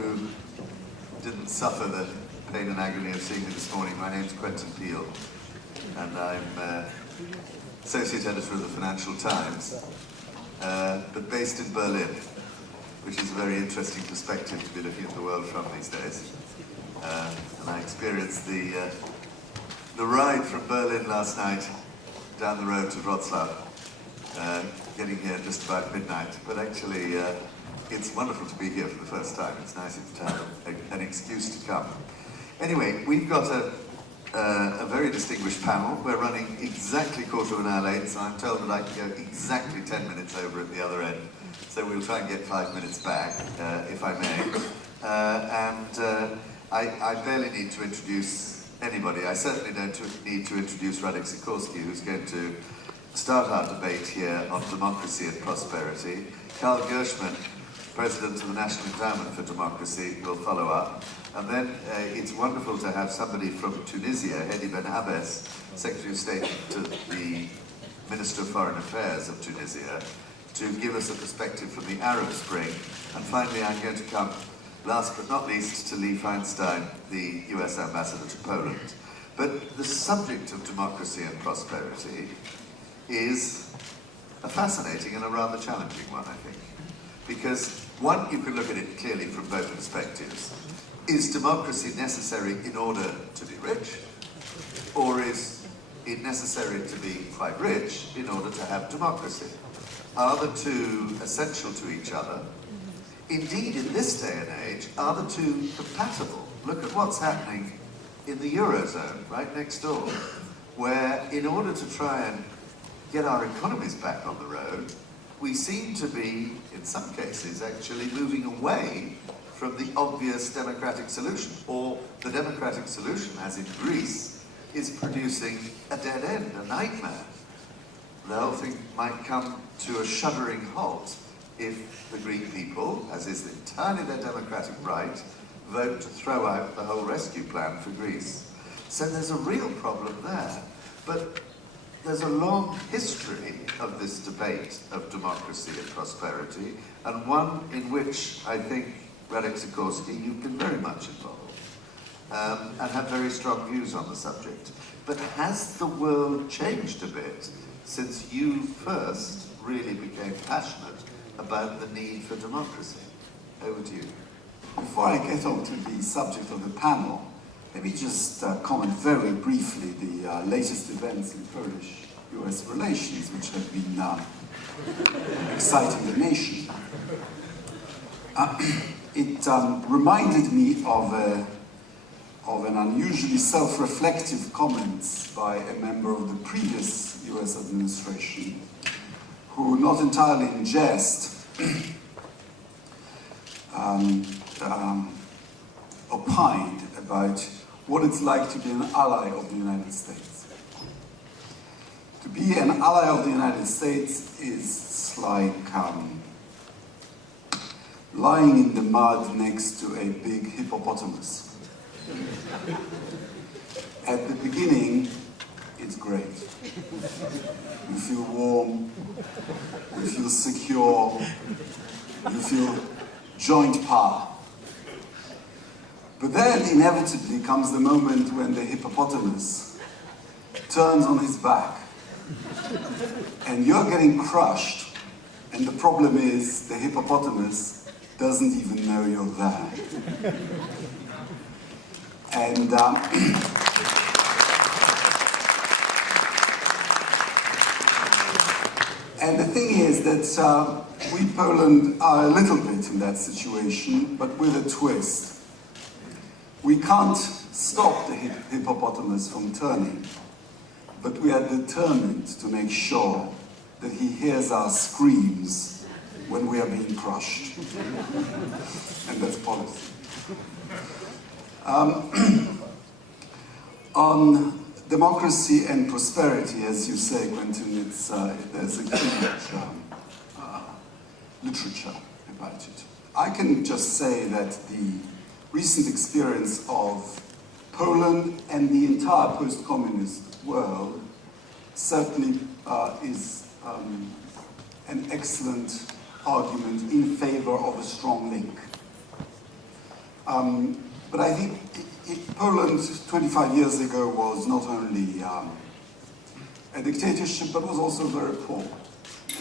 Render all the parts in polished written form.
who didn't suffer the pain and agony of seeing me this morning, my name's Quentin Peel, and I'm Associate Editor of the Financial Times, but based in Berlin, which is a very interesting perspective to be looking at the world from these days. And I experienced the ride from Berlin last night down the road to Wrocław, getting here just about midnight, but actually it's wonderful to be here for the first time. It's nice to have an excuse to come. Anyway, we've got a very distinguished panel. We're running exactly quarter of an hour late, so I'm told that I can go exactly 10 minutes over at the other end. So we'll try and get 5 minutes back, if I may. I barely need to introduce anybody. I certainly don't need to introduce Radek Sikorski, who's going to start our debate here on democracy and prosperity. Karl Gershman, President of the National Endowment for Democracy, will follow up. And then it's wonderful to have somebody from Tunisia, Hedi Ben Abbas, Secretary of State to the Minister of Foreign Affairs of Tunisia, to give us a perspective from the Arab Spring. And finally, I'm going to come, last but not least, to Lee Feinstein, the US Ambassador to Poland. But the subject of democracy and prosperity is a fascinating and a rather challenging one, I think. Because, one, you can look at it clearly from both perspectives. Is democracy necessary in order to be rich? Or is it necessary to be quite rich in order to have democracy? Are the two essential to each other? Indeed, in this day and age, are the two compatible? Look at what's happening in the Eurozone, right next door, where in order to try and get our economies back on the road, we seem to be, in some cases, actually moving away from the obvious democratic solution, or the democratic solution, as in Greece, is producing a dead end, a nightmare. The whole thing might come to a shuddering halt if the Greek people, as is entirely their democratic right, vote to throw out the whole rescue plan for Greece. So there's a real problem there. But there's a long history of this debate of democracy and prosperity, and one in which I think, Radek Sikorski, you've been very much involved, and have very strong views on the subject. But has the world changed a bit since you first really became passionate about the need for democracy? Over to you. Before I get on to the subject of the panel, let me just comment very briefly the latest events in Polish-US relations, which have been exciting the nation. It reminded me of an unusually self-reflective comment by a member of the previous US administration, who, not entirely in jest, opined about what it's like to be an ally of the United States. To be an ally of the United States is like lying in the mud next to a big hippopotamus. At the beginning, it's great. You feel warm, you feel secure, you feel joint power. But then inevitably comes the moment when the hippopotamus turns on his back and you're getting trushed, and the problem is the hippopotamus doesn't even know you're there. And and the thing is that we, Poland, are a little bit in that situation, but with a twist. We can't stop the hippopotamus from turning, but we are determined to make sure that he hears our screams when we are being crushed. And that's policy. On democracy and prosperity, as you say, Quentin, there's a huge literature about it. I can just say that the recent experience of Poland and the entire post-communist world certainly is an excellent argument in favor of a strong link. But I think Poland 25 years ago was not only a dictatorship, but was also very poor.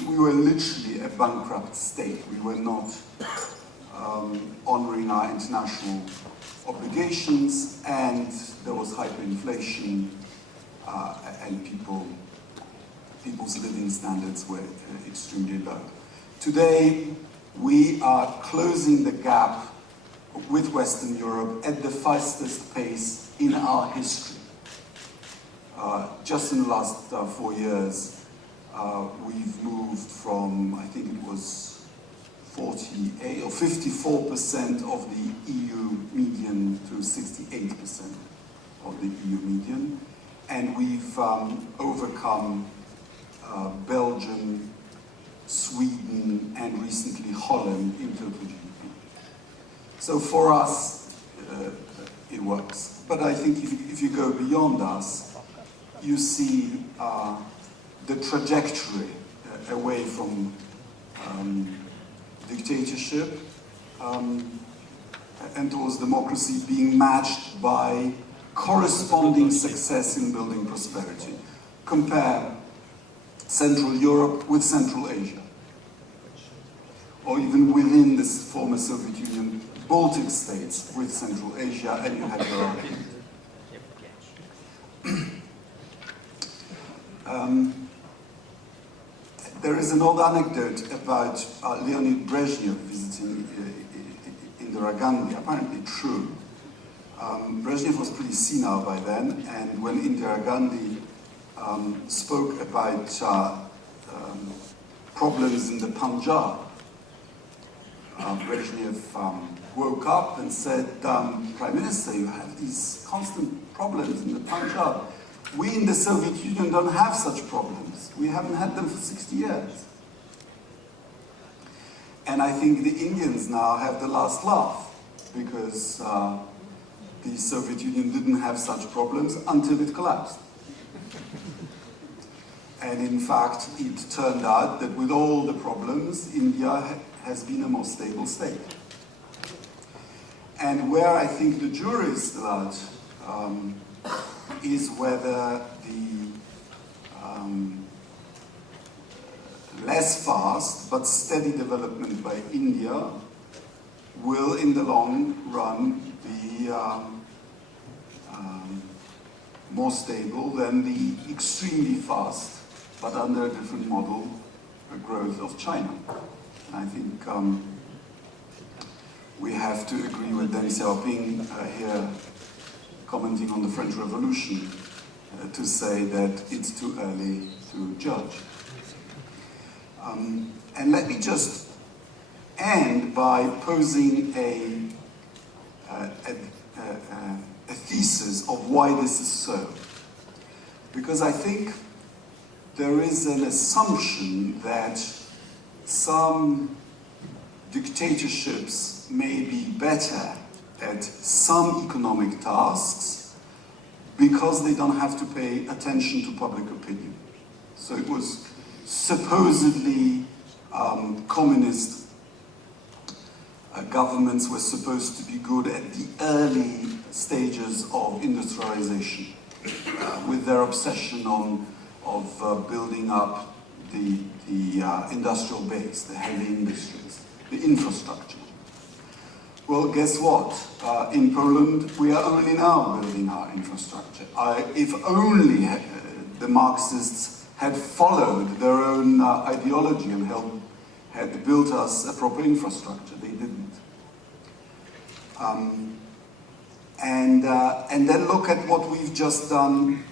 We were literally a bankrupt state. We were not honoring our international obligations, and there was hyperinflation, and people's living standards were extremely low. Today, we are closing the gap with Western Europe at the fastest pace in our history. Just in the last 4 years, we've moved from, I think it was 48 or 54% of the EU median to 68% of the EU median. And we've overcome Belgium, Sweden, and recently Holland in total GDP. So for us, it works. But I think if you go beyond us, you see the trajectory away from dictatorship and towards democracy being matched by corresponding success in building prosperity. Compare Central Europe with Central Asia, or even within this former Soviet Union, Baltic states with Central Asia, and you have your argument. There is an old anecdote about Leonid Brezhnev visiting Indira Gandhi, apparently true. Brezhnev was pretty senile by then, and when Indira Gandhi spoke about problems in the Punjab, Brezhnev woke up and said, Prime Minister, you have these constant problems in the Punjab. We in the Soviet Union don't have such problems. We haven't had them for 60 years. And I think the Indians now have the last laugh, because the Soviet Union didn't have such problems until it collapsed. And in fact, it turned out that with all the problems, India has been a more stable state. And where I think the jury is still out is whether the less fast but steady development by India will, in the long run, be more stable than the extremely fast, but under a different model, growth of China. And I think we have to agree with Deng Xiaoping here, commenting on the French Revolution, to say that it's too early to judge. And let me just end by posing a thesis of why this is so. Because I think there is an assumption that some dictatorships may be better at some economic tasks because they don't have to pay attention to public opinion. So it was supposedly communist governments were supposed to be good at the early stages of industrialization, with their obsession of building up the industrial base, the heavy industries, the infrastructure. Well, guess what? In Poland, we are only now building our infrastructure. If only the Marxists had followed their own ideology and had built us a proper infrastructure. They didn't. And then look at what we've just done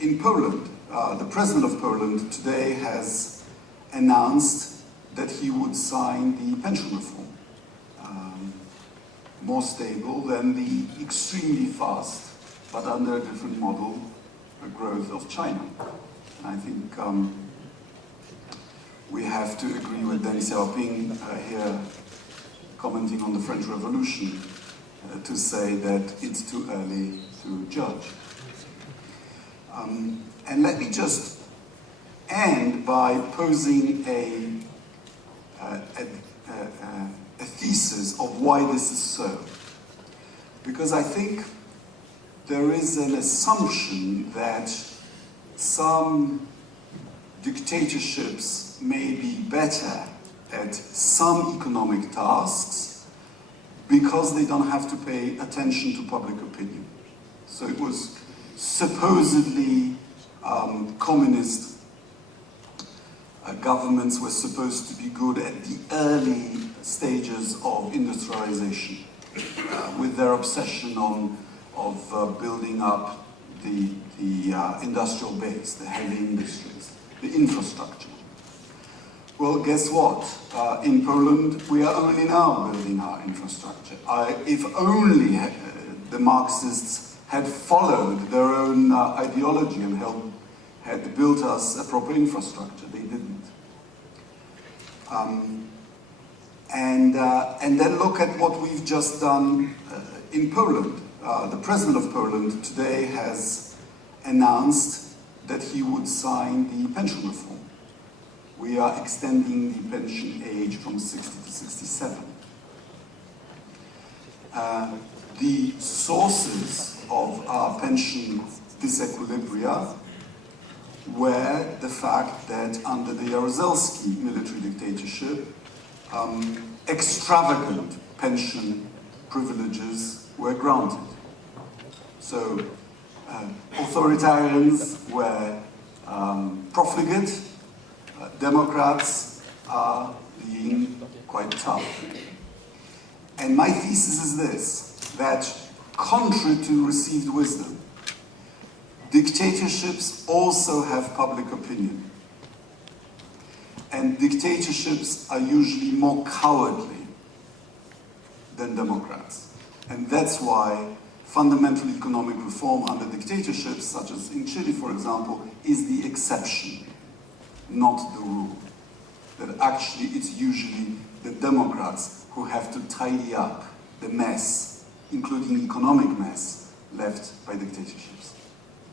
in Poland. The president of Poland today has announced that he would sign the pension reform. More stable than the extremely fast, but under a different model, growth of China. I think we have to agree with Deng Xiaoping here, commenting on the French Revolution, to say that it's too early to judge. And let me just end by posing a thesis of why this is so. because I think there is an assumption that some dictatorships may be better at some economic tasks because they don't have to pay attention to public opinion. So it was supposedly communist governments were supposed to be good at the early stages of industrialization, with their obsession of building up the industrial base, the heavy industries, the infrastructure. Well, guess what? In Poland, we are only now building our infrastructure. If only the Marxists had followed their own ideology and had built us a proper infrastructure. They didn't. And then look at what we've just done in Poland. The president of Poland today has announced that he would sign the pension reform. We are extending the pension age from 60 to 67. The sources of our pension disequilibria were the fact that under the Jaruzelski military dictatorship, extravagant pension privileges were granted. So authoritarians were profligate, Democrats are being quite tough. And my thesis is this, that contrary to received wisdom, dictatorships also have public opinion. And dictatorships are usually more cowardly than democrats. And that's why fundamental economic reform under dictatorships, such as in Chile, for example, is the exception, not the rule. That actually it's usually the Democrats who have to tidy up the mess, including economic mess, left by dictatorships.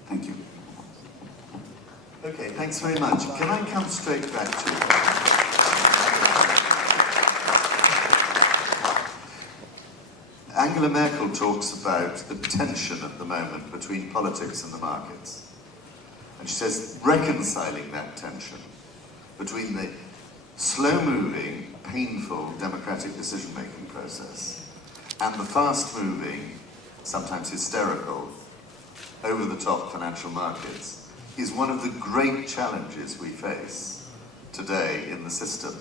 Thank you. Okay, thanks very much. Can I come straight back to you? Angela Merkel talks about the tension at the moment between politics and the markets. And she says reconciling that tension between the slow-moving, painful democratic decision-making process and the fast-moving, sometimes hysterical, over-the-top financial markets is one of the great challenges we face today in the system.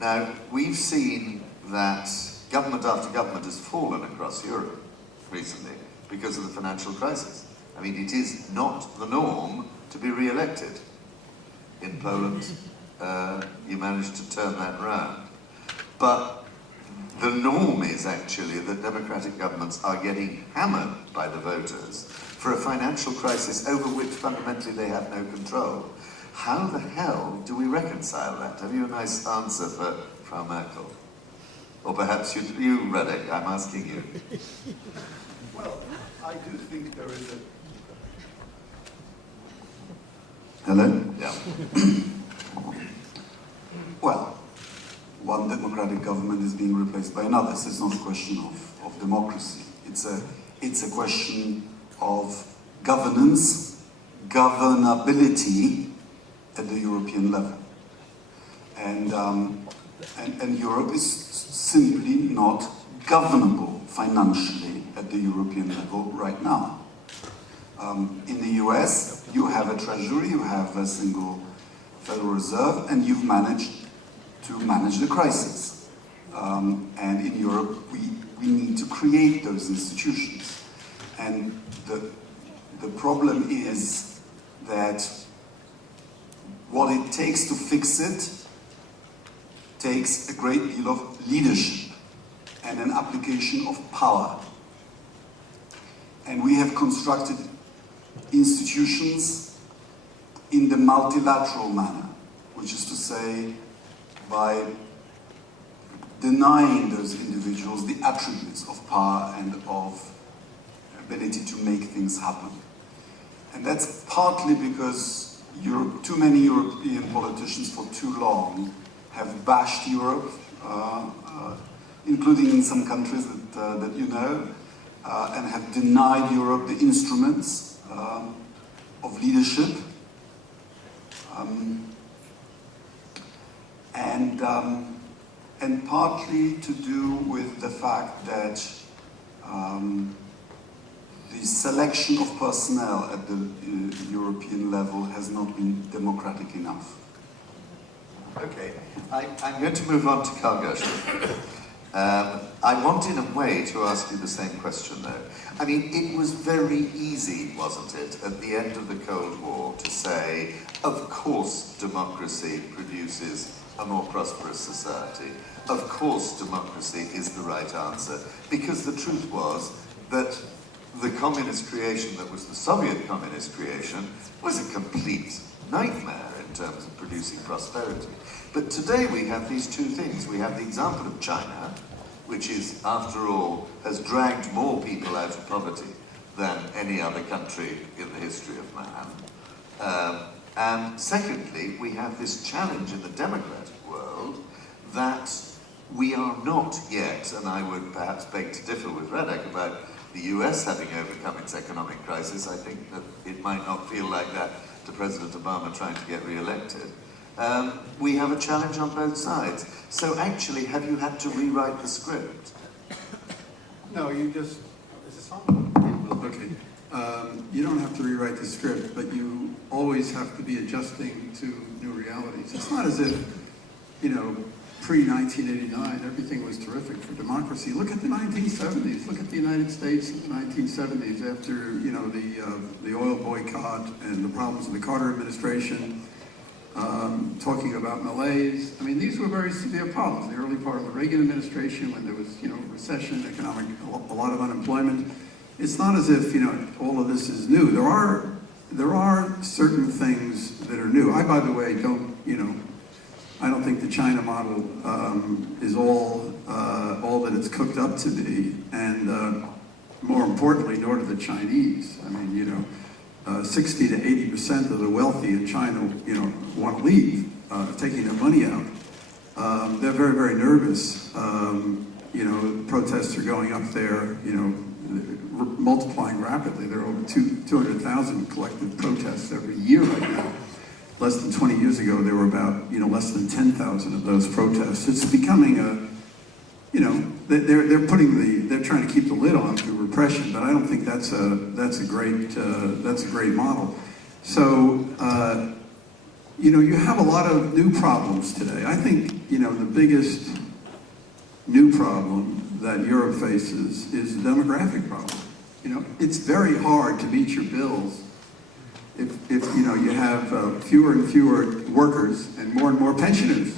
Now, we've seen that government after government has fallen across Europe recently because of the financial crisis. I mean, it is not the norm to be re-elected. In Poland, you managed to turn that round. But the norm is actually that democratic governments are getting hammered by the voters for a financial crisis over which fundamentally they have no control. How the hell do we reconcile that? Have you a nice answer for Frau Merkel? Or perhaps you Radek, I'm asking you. Well, I do think there is a... Hello? Yeah. Well, one democratic government is being replaced by another. So it's not a question of democracy. It's a question of governance, governability at the European level. And Europe is simply not governable financially at the European level right now. In the US, you have a treasury, you have a single Federal Reserve, and you've managed to manage the crisis. And in Europe, we need to create those institutions. And the problem is that what it takes to fix it takes a great deal of leadership and an application of power. And we have constructed institutions in the multilateral manner, which is to say, by denying those individuals the attributes of power and of ability to make things happen. And that's partly because too many European politicians for too long have bashed Europe, including in some countries that you know, and have denied Europe the instruments of leadership. And partly to do with the fact that the selection of personnel at the European level has not been democratic enough. Okay, I'm going to move on to Carl Gershwin. I want in a way to ask you the same question though. I mean, it was very easy, wasn't it, at the end of the Cold War to say, of course democracy produces a more prosperous society. Of course democracy is the right answer. Because the truth was that the communist creation that was the Soviet communist creation was a complete nightmare in terms of producing prosperity. But today we have these two things. We have the example of China, which is, after all, has dragged more people out of poverty than any other country in the history of man. And secondly, we have this challenge in the democratic world that we are not yet, and I would perhaps beg to differ with Radek about the US having overcome its economic crisis. I think that it might not feel like that to President Obama trying to get re-elected. We have a challenge on both sides. So actually, have you had to rewrite the script? No, you just, is this on? Okay. You don't have to rewrite the script, but you always have to be adjusting to new realities. It's not as if, you know, pre-1989, everything was terrific for democracy. Look at the 1970s. Look at the United States in the 1970s after, you know, the oil boycott and the problems of the Carter administration, talking about malaise. I mean, these were very severe problems. The early part of the Reagan administration, when there was, you know, recession, economic, a lot of unemployment. It's not as if, you know, all of this is new. There are certain things that are new. I, by the way, don't, you know, I don't think the China model is all that it's cooked up to be, and more importantly, nor do the Chinese. I mean, you know, 60 to 80% of the wealthy in China, you know, want to leave, taking their money out. They're very, very nervous. You know, protests are going up there, you know, multiplying rapidly. There are over 200,000 collective protests every year right now. Less than 20 years ago, there were about, you know, less than 10,000 of those protests. It's becoming a, you know, they're trying to keep the lid on through repression, but I don't think that's a great model. So, you know, you have a lot of new problems today. I think, you know, the biggest new problem that Europe faces is the demographic problem. You know, it's very hard to meet your bills if you know, you have fewer and fewer workers and more pensioners.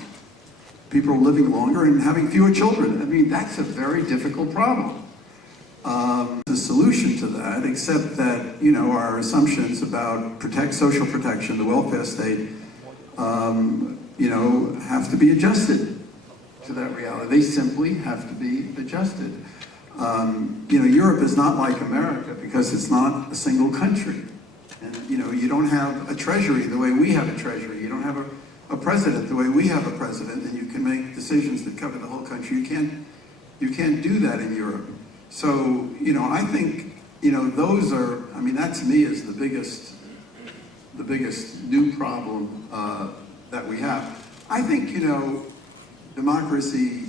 People are living longer and having fewer children. I mean, that's a very difficult problem. The solution to that, except that, you know, our assumptions about social protection, the welfare state, you know, have to be adjusted to that reality. They simply have to be adjusted. You know, Europe is not like America because it's not a single country. And, you know, you don't have a treasury the way we have a treasury. You don't have a president the way we have a president, and you can make decisions that cover the whole country. You can't do that in Europe. So, you know, I think, you know, those are, I mean, that to me is the biggest new problem that we have. I think, you know, democracy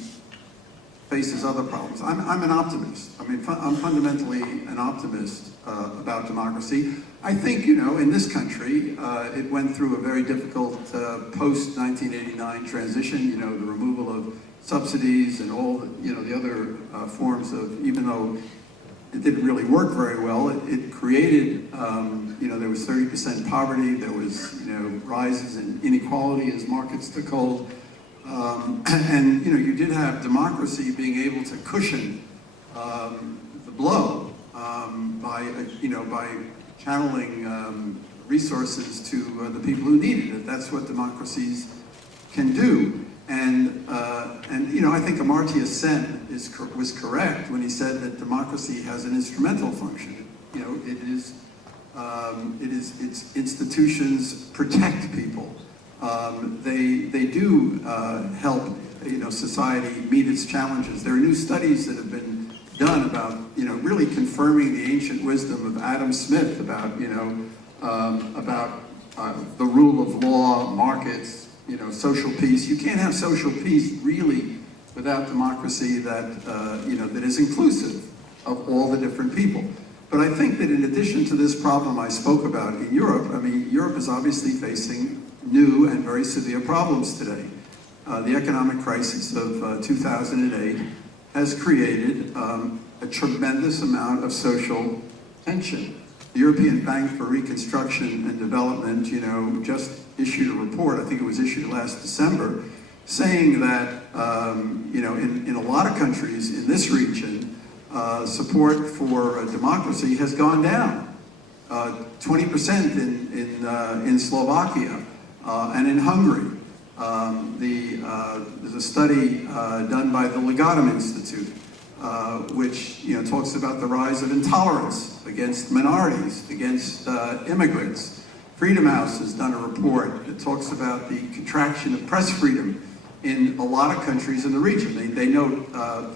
faces other problems. I'm an optimist. I mean, I'm fundamentally an optimist about democracy. I think, you know, in this country, it went through a very difficult post-1989 transition, you know, the removal of subsidies and all, you know, the other forms of, even though it didn't really work very well, it created, you know, there was 30% poverty, there was, you know, rises in inequality as markets took hold. And, you know, you did have democracy being able to cushion the blow by, you know, by channeling resources to the people who needed it. That's what democracies can do. And you know, I think Amartya Sen was correct when he said that democracy has an instrumental function. You know, its institutions protect people. They do help, you know, society meet its challenges. There are new studies that have been done about, really confirming the ancient wisdom of Adam Smith about, the rule of law, markets, social peace. You can't have social peace really without democracy that, that is inclusive of all the different people. But I think that in addition to this problem I spoke about in Europe, Europe is obviously facing new and very severe problems today. The economic crisis of 2008 has created a tremendous amount of social tension. The European Bank for Reconstruction and Development, just issued a report, I think it was issued last December, saying that, in a lot of countries in this region, support for democracy has gone down. 20% in Slovakia and in Hungary. There's a study done by the Legatum Institute, which talks about the rise of intolerance against minorities, against immigrants. Freedom House has done a report that talks about the contraction of press freedom in a lot of countries in the region. They note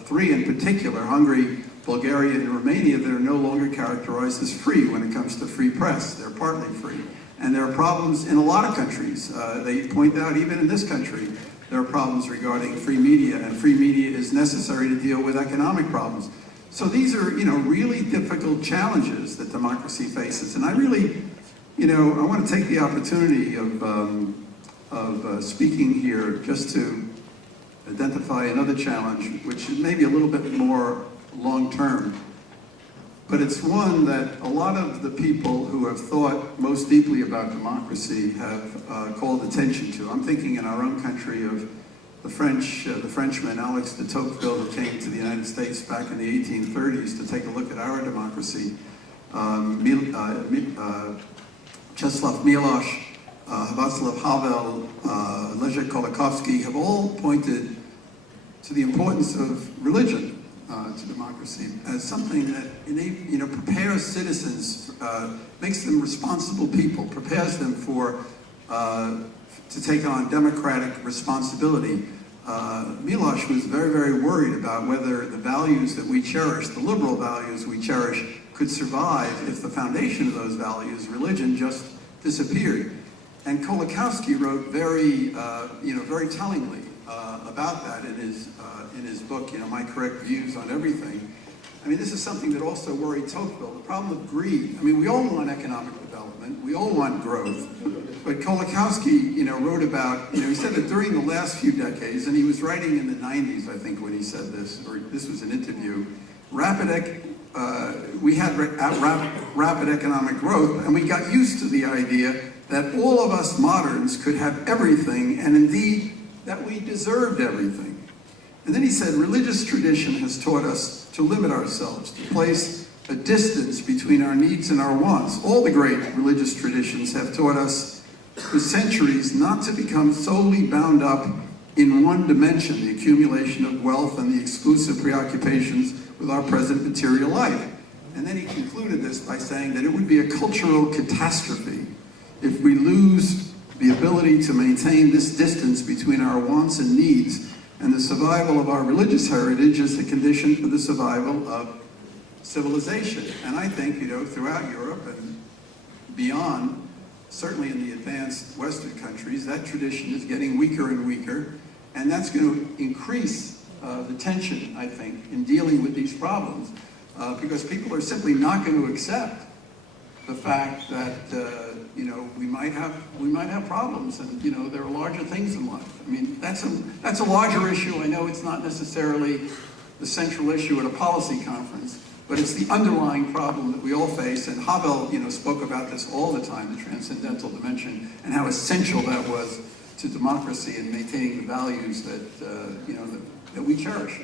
three in particular, Hungary, Bulgaria, and Romania, that are no longer characterized as free when it comes to free press. They're partly free. And there are problems in a lot of countries. They point out, even in this country, there are problems regarding free media, and free media is necessary to deal with economic problems. So these are, really difficult challenges that democracy faces. And I really, I want to take the opportunity of speaking here just to identify another challenge, which is maybe a little bit more long-term. But it's one that a lot of the people who have thought most deeply about democracy have called attention to. I'm thinking in our own country of the Frenchman Alex de Tocqueville, who came to the United States back in the 1830s to take a look at our democracy. Czesław Miłosz, Václav Havel, Leszek Kolakowski have all pointed to the importance of religion to democracy as something that prepares citizens, makes them responsible people, prepares them to take on democratic responsibility. Miłosz was very, very worried about whether the values that we cherish, the liberal values we cherish, could survive if the foundation of those values, religion, just disappeared. And Kolakowski wrote very tellingly about that in his book, My Correct Views on Everything. This is something that also worried Tocqueville, the problem of greed. We all want economic development, we all want growth, but Kolakowski, wrote about, he said that during the last few decades, and he was writing in the 90s, I think, when he said this, or this was an interview, we had rapid economic growth, and we got used to the idea that all of us moderns could have everything, and indeed, that we deserved everything. And then he said, religious tradition has taught us to limit ourselves, to place a distance between our needs and our wants. All the great religious traditions have taught us for centuries not to become solely bound up in one dimension, the accumulation of wealth and the exclusive preoccupations with our present material life. And then he concluded this by saying that it would be a cultural catastrophe if we lose the ability to maintain this distance between our wants and needs, and the survival of our religious heritage is the condition for the survival of civilization. And I think, throughout Europe and beyond, certainly in the advanced Western countries, that tradition is getting weaker and weaker, and that's going to increase the tension, I think, in dealing with these problems, because people are simply not going to accept the fact that we might have problems, and there are larger things in life. That's a larger issue. I know it's not necessarily the central issue at a policy conference, but it's the underlying problem that we all face. And Havel, spoke about this all the time, the transcendental dimension, and how essential that was to democracy and maintaining the values that that we cherish.